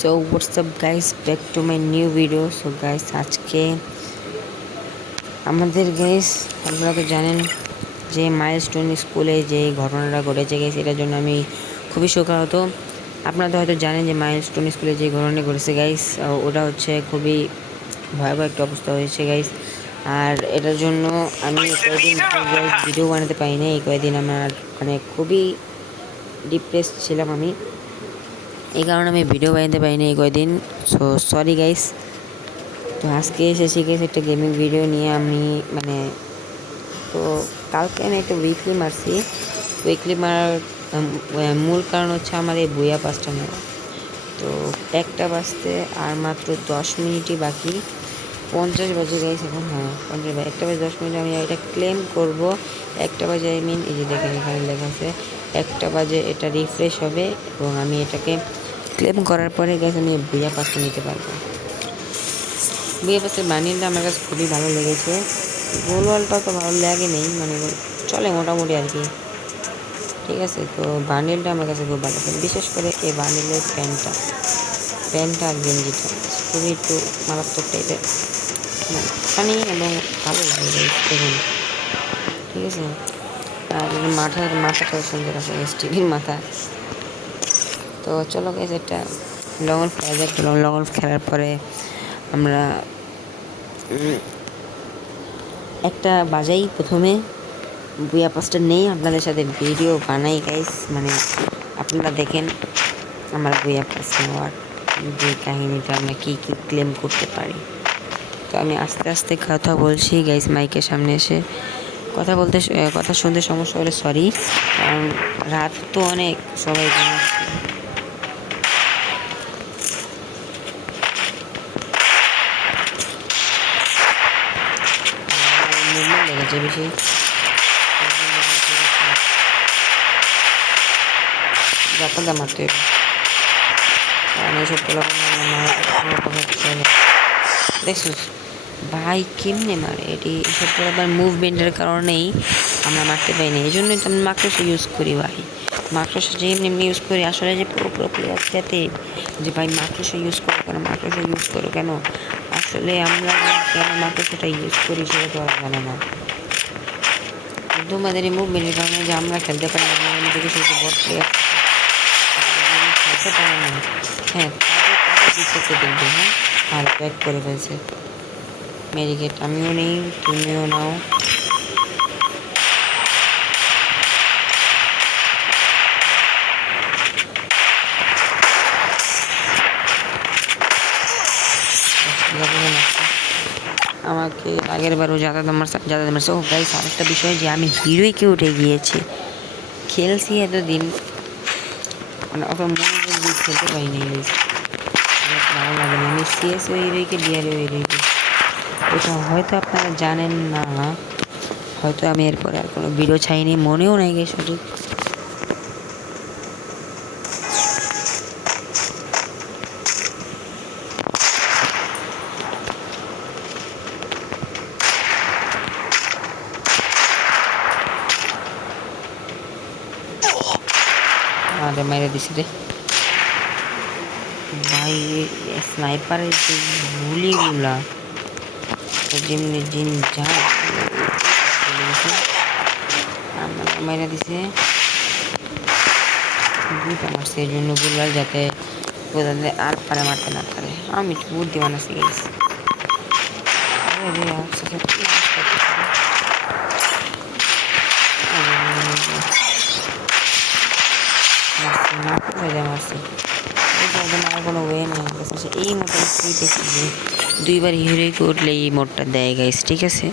So WhatsApp guys, back to my new video. So guys, আজকে আমাদের guys আপনারা তো জানেন যে মাইলস্টোন স্কুলে যে ঘটনাটা ঘটেছে গাইস, এটার জন্য আমি খুবই শোকাহত। আপনারা তো হয়তো জানেন যে মাইলস্টোন স্কুলে যে ঘটনা ঘটেছে গাইস, ওটা হচ্ছে খুবই ভয়াবহ একটা অবস্থা হয়েছে গাইস। আর এটার জন্য আমি কয়েকদিন ভিডিও বানাতে পারিনি। এই কয়েকদিন আমার মানে খুবই ডিপ্রেস ছিলাম আমি, এই কারণে আমি ভিডিও বানাতে পারিনি এই কয়দিন। So sorry guys. তো আজকে এসেছি গাইস একটা গেমিং ভিডিও নিয়ে। আমি মানে তো কালকে আমি একটা উইকলি মারছি। উইকলি মারার মূল কারণ হচ্ছে আমার এই বুয়া পাসটা নেওয়া। তো একটা বাজতে আর মাত্র 10 মিনিটই বাকি, 50 বাজে গাইস এখন। হ্যাঁ 50 বাজে, 1টা বাজে 10 মিনিট আমি এটা ক্লেম করব। 1টা বাজে আই মিন এই যে দেখেন এখানে লেখা আছে 1টা বাজে এটা রিফ্রেশ হবে এবং আমি এটাকে ক্লেম করার পরে গাইস আমি বুয়া পাসটা নিতে পারবো। বুয়া পাসের বান্ডিলটা আমার কাছে খুবই ভালো লেগেছে। গোলওয়ালটা তো ভালো লাগে নেই, মানে চলে মোটামুটি আর কি, ঠিক আছে। তো বান্ডিলটা আমার কাছে খুব ভালো লাগে, বিশেষ করে এই বান্ডিলের প্যান্টটা আর গেঞ্জিটা খুবই একটু মারাত্মক টাইপের, ফানি এবং ভালো লাগে দেখুন, ঠিক আছে। আর মাথাটা সুন্দর আছে, টিভির মাথা। তো চলো গাইস একটা লং অফ খেলা যায়। একটা লং অফ খেলার পরে আমরা একটা বাজাই, প্রথমে বুয়া পাসটা নেই, আপনাদের সাথে ভিডিও বানাই গাইস। মানে আপনারা দেখেন আমার বুয়া পাস নেওয়ার যে কাহিনিটা, আমরা কী কী ক্লেম করতে পারি। তো আমি আস্তে আস্তে কথা বলছি গাইস, মাইকের সামনে এসে কথা শুনতে সমস্যা হলে সরি, কারণ রাত তো অনেক, সবাই ঘুমাচ্ছে। মুভমেন্ট লেগেছে বেশি, যাত্রা মারতে হবে, কারণ এইসব চলে। দেখছিস ভাই কেমনে মারে এটি, এসব আবার মুভমেন্টের কারণেই আমরা মারতে পারি না। এই জন্যই তো আমি মাকড়সা ইউজ করি ভাই। মাকড়সা যে এমনি ইউজ করি, আসলে যে পুরো প্লেয়ার যাতে যে ভাই মাকড়সা ইউজ করো কেন, মাকড়সা ইউজ করো কেন, আসলে আমরা কেন মাকড়সাটা ইউজ করি সেটা তো আর জানে না। তোমাদের এই মুভমেন্টের কারণে যে আমরা খেলতে পারি না, আমাদের থেকে শুধু বড় প্লেয়ার খেলতে পারে না। হ্যাঁ তাদের দিক থেকে দেখবে। হ্যাঁ আর ব্যাক করে ফেলছে মেডিকেট, আমিও নেই তুমিও নাও। আমাকে আগের বারও যাতায়াত মারছে। ও গাইস আরেকটা বিষয় যে আমি হিরোইকে উঠে গিয়েছি, খেলছি এতদিন, মানে অত মনোযোগ দিয়ে খেলতে পারি না। ভালো লাগে না, আমি সিএসও হিরোইকে ডিআরও হিরোইকে, এটা হয়তো আপনারা জানেন না, হয়তো আমি এরপরে আর কোনো ভিডিও ছাইনি, মনেও নাই গে সঠিক। আরে মেরে দিছি রে ভাই, স্নাইপারের যে গুলিগুলা যেমনি জিন যায় মেরে দিছে, দুটা মারছে এই জন্য গুলাল, যাতে আর পারে মারতে না পারে। আমি বুদ্ধি বানাচ্ছি গেছি। মারছি মারার কোনো ওয়ে নেই আমার কাছে। এই মোটটা দেখছি যে 2বার হিরোইকে উঠলে এই মোটটা দেয় গাইস, ঠিক আছে।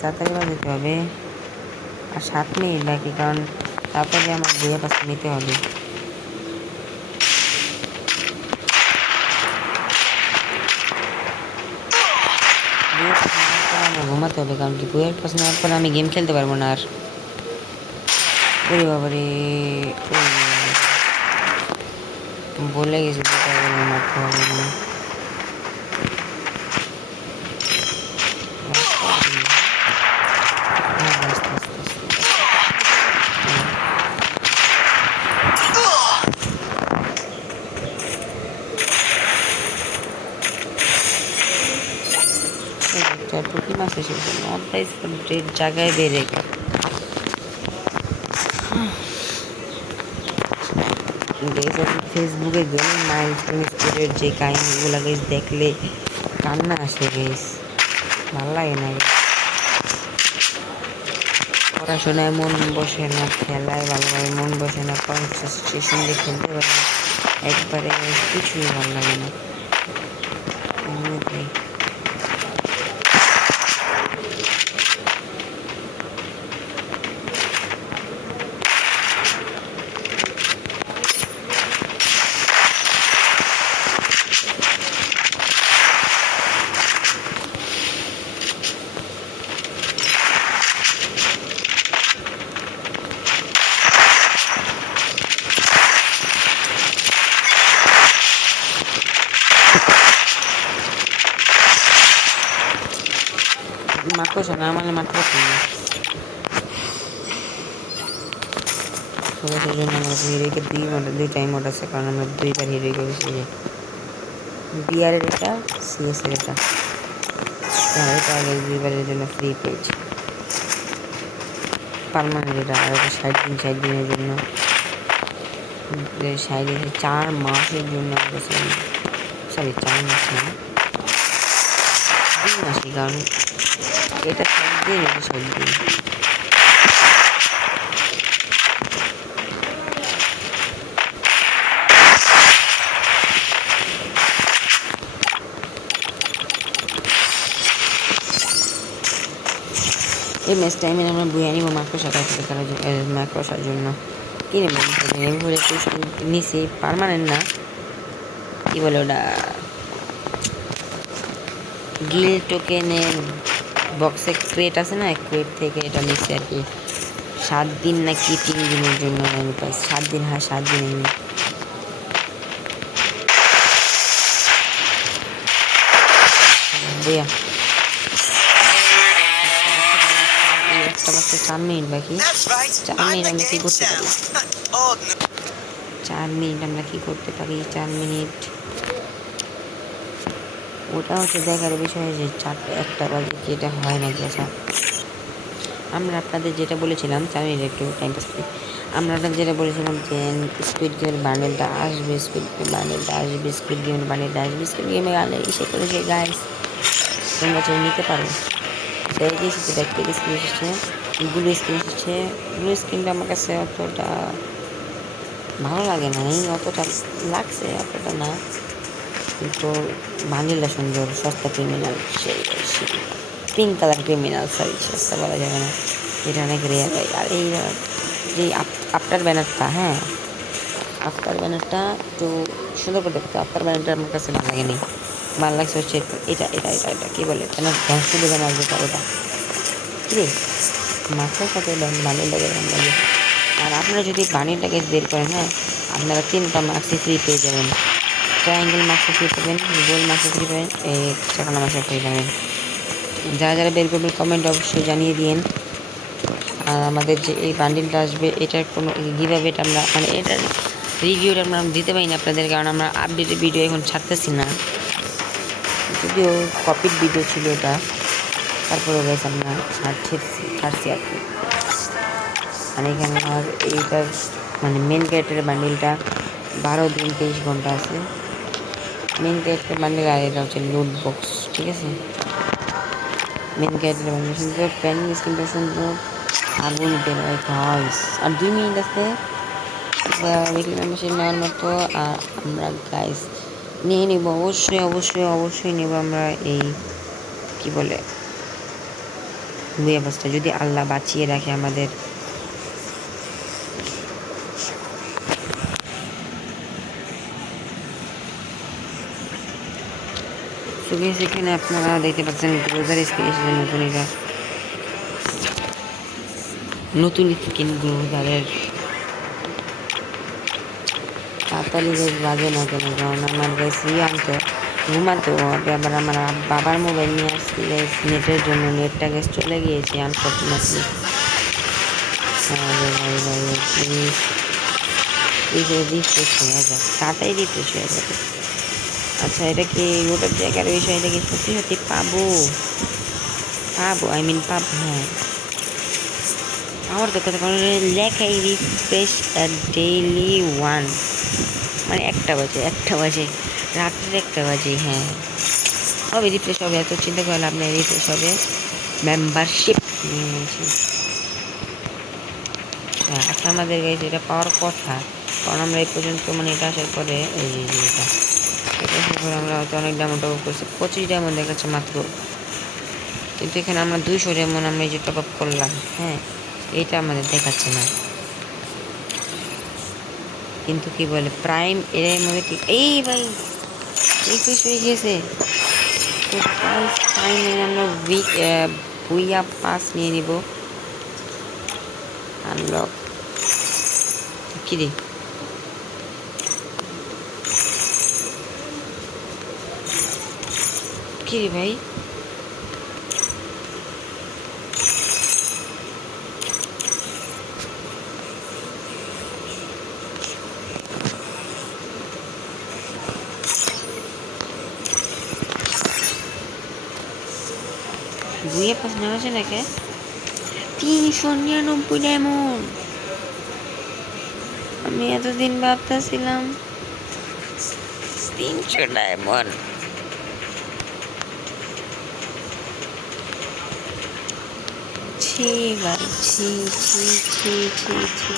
তাড়াতাড়ি বাজাতে হবে, আর 7 মিনিট বাকি, কারণ তারপরে আমার বুয়া পাশে নিতে হবে। আমার ঘুমাতে হবে, কারণ কি বুয়ের পাশে নেওয়ার পরে আমি গেম খেলতে পারবো না আর। ওরে বাবারে, বলে গেছি মারতে হবে। একটা পুঁটি মাছ এসেছে, নট প্রাইস জায়গায় বেড়ে গেল। ফেসবুকে গেলে মাইলস্টোন স্কুলের যে কাহিনিগুলো গেছ দেখলে কান্না আসে গেছ, ভাল লাগে না। পড়াশোনায় মন বসে না, খেলায় ভালোভাবে মন বসে না, কনসেন্ট্রেশন দিয়ে খেলতে পারে একবারে কিছুই ভালো লাগে না। মাকড়সা না মানে মাকড়সা না, সেই জন্য আমরা হিরোকে দুই টাইম মোড আছে, কারণ আমরা দুইবার হিরোই করেছি। বিআরের এটা, সিএসের এটা, এটা আগে দুইবারের জন্য ফ্রি পেয়েছি পারমানেন্ট। এটা আর একটা 60 দিনের জন্য, 4 মাসের জন্য, সরি 4 মাস না 2 মাসই, কারণ এটা 60 দিন, এটা 60 দিন। এই ম্যাচ টাইমে আমরা বইয়ে নিব মাকড়সা কাছে খেলার জন্য, মাকড়সার জন্য কিনে বলে নিচে পারমানেন্ট না, কি বলে ওটা, গিল টোকেনের বক্সে ক্রেট আছে না, ক্রেট থেকে এটা নিচ্ছে আর কি। 7 দিন নাকি 3 দিনের জন্য আমি পাই, 7 দিন, হ্যাঁ 7 দিন। আমি বইয়া একটা বাচ্চা 4 মিনিট বাকি, 4 মিনিট আমরা কি করতে পারি, 4 মিনিট আমরা কি করতে পারি, 4 মিনিট ওটা হচ্ছে দেখার বিষয় যে 1টা বাজে কি এটা হয় নাকি। আচ্ছা আমরা আপনাদের যেটা বলেছিলাম, 4 মিনিট একটু টাইম পাস করি। আমরা আপনাদের যেটা বলেছিলাম যে স্কুইড গেমের বান্ডেলটা আসবে, স্কুইড গেমের বান্ডেলটা আসবে, স্কুইড গেমের বান্ডেলটা আসবে, স্কুইড গেমে গেলে এসে করেছে গাইস, তোমরা চাই নিতে পারো। দেখে এসেছে, দেখতে স্ক্রিন এসেছে, ব্লু স্ক্রিন এসেছে। ব্লু স্ক্রিনটা আমার কাছে অতটা ভালো লাগে না, অতটা লাগছে অতটা না, কিন্তু বান্ডেলটা সুন্দর, সস্তা ক্রিমিনাল, সেই পিঙ্ক কালার ক্রিমিনাল, সরি সস্তা বলা যাবে না, এটা অনেক রেয়ার হয়। আর এই যে আফটার ব্যানারটা, হ্যাঁ আফটার ব্যানারটা একটু সুন্দর করে দেখতে, আফটার ব্যানারটা আমার কাছে ভালো লাগেনি, ভালো লাগছে হচ্ছে এটা এটা এটা এটা কী বলে কেন ধ্বংস দেবে না, যেটা ওটা কি মাছের সাথে বানিটাকে দাম লাগে। আর আপনারা যদি বানিটাকে বের করেন, হ্যাঁ আপনারা 3টা মার্কসই ফ্রি পেয়ে যাবেন, ট্রায়াঙ্গেল মার্কসে ফ্রি পাবেন, গোল মার্কসে ফ্রি পাবেন, এই চাকানা মার্কসে ফ্রি পাবেন। যারা যারা বের করবেন কমেন্ট অবশ্যই জানিয়ে দিন। আর আমাদের যে এই বান্ডিলটা আসবে এটার কোনো কীভাবে এটা আমরা মানে এটার রিভিউটা আমরা দিতে পারি না আপনাদের, কারণ আমরা আপডেটেড ভিডিও এখন ছাড়তেছি না, যদিও কপিড ভিডিও ছিল এটা, তারপরে বেশ আমরা ছাড়ছি আর কি। আর এখানে আমার এইটার মানে মেন ক্যারেক্টারের বান্ডিলটা 12 দিন 23 ঘন্টা আছে মেন ক্যারেক্টার বান্ডিল, আর এটা হচ্ছে লুট বক্স, ঠিক আছে। মেন ক্যারেক্টার বান্ডিল শুনতে প্যানিং স্ক্রিনটা সুন্দর, আগুন বেরোয় গাইস, আর 2 মিনিট আছে উইকলি মেম্বারশিপ নেওয়ার মতো। আর আমরা গাইস নিয়ে নিব, অবশ্যই অবশ্যই অবশ্যই নেব আমরা এই কি বলে ব্যবস্থা, যদি আল্লাহ বাঁচিয়ে রাখে আমাদের। এখানে আপনারা দেখতে পাচ্ছেন গ্লোজার স্কিন এসেছে, নতুন এটা নতুন স্কিন গ্লোজারের। তাড়াতাড়ি বেশ বাজে না কেন, কারণ আমার গাইস আনতো ঘুমাতো, আবার আমার বাবার মোবাইল নিয়ে আসছি গাইস নেটের জন্য, নেটটা গ্যাস চলে গিয়েছে আনফর্চুনেটলি। রিফ্রেশ হয়ে যাক, তাড়াতাড়ি রিফ্রেশ হয়ে যাবে। আচ্ছা এটা কি ওটার জায়গার বিষয়, এটা কি সত্যি সত্যি পাবো? পাবো, আই মিন পাবো। হ্যাঁ, আমার তো কথা কারণ লেখাই রিফ্রেশ ডেইলি 1, মানে 1টা বাজে রাত্রের 1টা বাজে। হ্যাঁ, হবে রিফ্রেশ হবে, এত চিন্তা করে লাভ নেই, রিফ্রেশ হবে। মেম্বারশিপ নিয়ে নিয়েছি। হ্যাঁ, আচ্ছা আমাদের গাইস এটা পাওয়ার কথা, কারণ আমরা এই পর্যন্ত মানে এটা আসার পরে এই যে এটা আসার পরে আমরা হয়তো অনেক ডায়মন্ড টপ আপ করছি, 25 ডায়মন্ড দেখাচ্ছে মাত্র, কিন্তু এখানে আমরা 200 ডায়মন্ড আমরা এই যে টপ আপ করলাম। হ্যাঁ, এটা আমাদের দেখাচ্ছে না, কিন্তু কি বলে প্রাইম এর মধ্যে ঠিক এই ভাই রিফ্রেশ হয়ে গিয়েছে। তো গাইস ফাইনালি আমরা বুইয়া পাস নিয়ে নিব। আনলক কি রে, কি রে ভাই, বুইয়া পাস নেওয়া আছে নাকি? 399 ডায়মন্ড। আমি এতদিন ভাবতেছিলাম 300 ডায়মন্ড। ছি ভাই, ছি ছি ছি ছি ছি।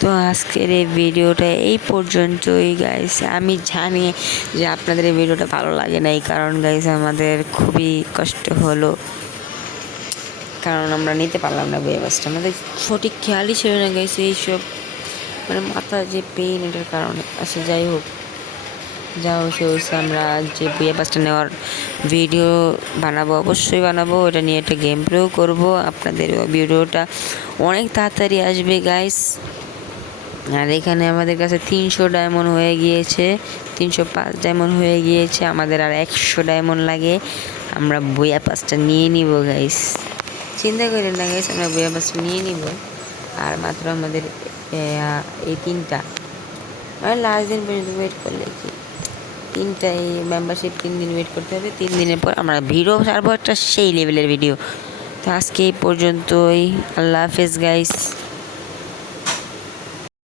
তো আজকের এই ভিডিওটা এই পর্যন্তই গাইস। আমি জানি যে আপনাদের এই ভিডিওটা ভালো লাগে না, এই কারণ গাইস আমাদের খুবই কষ্ট হলো, কারণ আমরা নিতে পারলাম না বইয়ে বাসটা, আমাদের সঠিক খেয়ালই ছিল না গাইস এইসব, মানে মাথা যে পেইন এটার কারণে। আচ্ছা যাই হোক, যা হয়েছে আমরা যে বইয়ে বাসটা নেওয়ার ভিডিও বানাবো, অবশ্যই বানাবো, ওটা নিয়ে একটা গেম প্লেও করবো। আপনাদের ভিডিওটা অনেক তাড়াতাড়ি আসবে গাইস। আর এখানে আমাদের কাছে 300 ডায়মন্ড হয়ে গিয়েছে, 305 ডায়মন্ড হয়ে গিয়েছে, আমাদের আর 100 ডায়মন্ড লাগে, আমরা বইয়া পাসটা নিয়ে নিব গাইস। চিন্তা করেন না গাইস, আমরা বইয়া পাসটা নিয়ে নিব। আর মাত্র আমাদের এই 3টা, মানে লাস্ট দিন পর্যন্ত ওয়েট করলে কি 3টা এই মেম্বারশিপ 3 দিন ওয়েট করতে হবে, 3 দিনের পর আমরা ভিডিও ছাড়বো একটা সেই লেভেলের ভিডিও। তো আজকে এই পর্যন্তই, আল্লাহ হাফেজ গাইস।